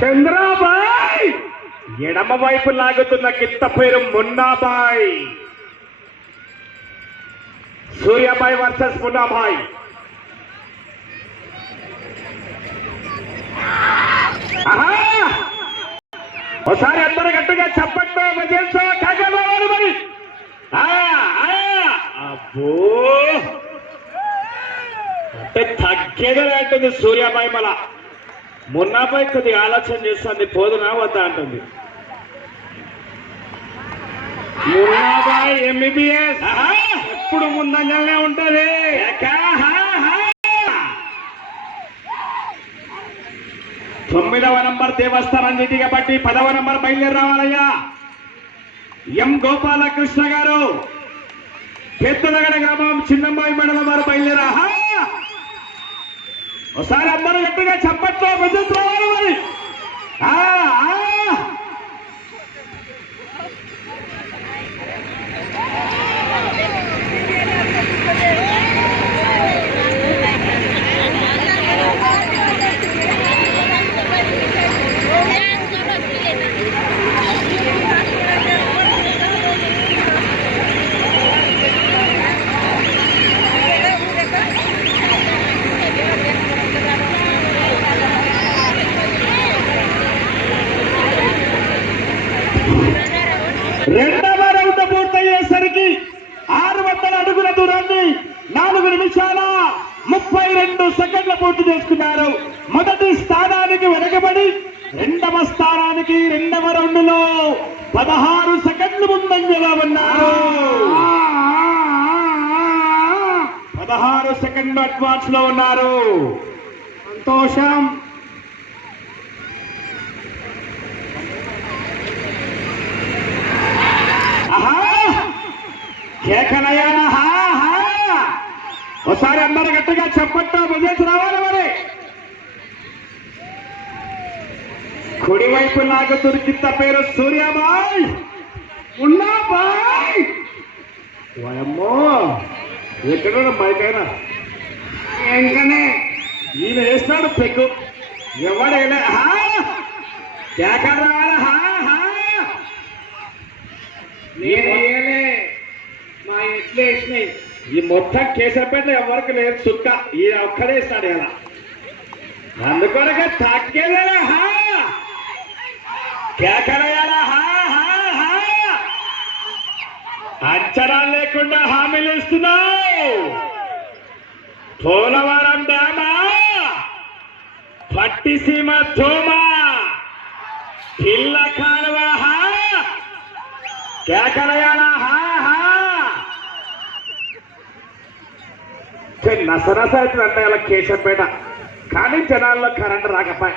చంద్రాబాయ్! ఎడమ వైపు లాగుతున్న కిత్త పేరు మున్నాబాయ్. సూర్యాబాయ్ వర్సెస్ మున్నాబాయ్. ఒకసారి అందరూ గట్టిగా చెప్పండి విజయోత్సవ కాకవారు మరి. అబ్బో! అంటే తగ్గేదే అంటుంది సూర్యాబాయి మళ్ళా. మున్నాపై కొద్దిగా ఆలోచన చేస్తుంది పోదునా వద్దా అంటుంది. మున్నాబాయ్ ఎంబీబీఎస్ ఎప్పుడు ఉంటది. తొమ్మిదవ నంబర్ దేవస్థానం నీటి కాబట్టి పదవ నంబర్ బయలుదేరి రావాలయ్యా ఎం గోపాలకృష్ణ గారు పెద్దనగడ గ్రామం చిన్నంబాయి మండలం వారు! సార్ అందరూ గట్టిగా చెప్పట్లో విద్యుత్ రావాలి మరి రెండవ రౌండ్ పూర్తయ్యేసరికి ఆరు వందల అడుగుల దూరాన్ని నాలుగు నిమిషాల ముప్పై రెండు సెకండ్ల పూర్తి చేసుకున్నారు. మొదటి స్థానానికి వెనకబడి రెండవ స్థానానికి రెండవ రౌండ్లో పదహారు సెకండ్లు ముందంజలో ఉన్నారు. పదహారు సెకండ్లు అడ్వాన్స్లో ఉన్నారు. సంతోషం. కేకలయ్యారా హా. హా ఒకసారి అందరు గట్టిగా చెప్పట్టు విజయ్ రావాలి మరి. కుడివైపు నాకు దొరికింత పేరు సూర్యాబాయ్. ఉన్నాబాయ్ వయమ్మో ఎక్కడ బయటైనా ఎంకనే ఈయన వేసినాడు పెగ్గు. ఎవడైనా హా. కేకలు రావాలి? ఈ మొత్తం కేసరిపేట ఎవరికి లేదు సుక్క ఈ ఒక్కడే ఇస్తాడు ఇలా. అందుకొనక తగ్గేదేనా హా కేకలయ్యాలా హా హా అంచనా లేకుండా హామీలు ఇస్తున్నావు. పోలవరం డామా పట్టిసీమ ధూమ? పిల్ల కాలువ? హా. కేకలయ్యాలా హా. హా అంటే అవుతుందంట కేశంపేట కానీ జనాల్లో కరెంట్ రాకపోయా?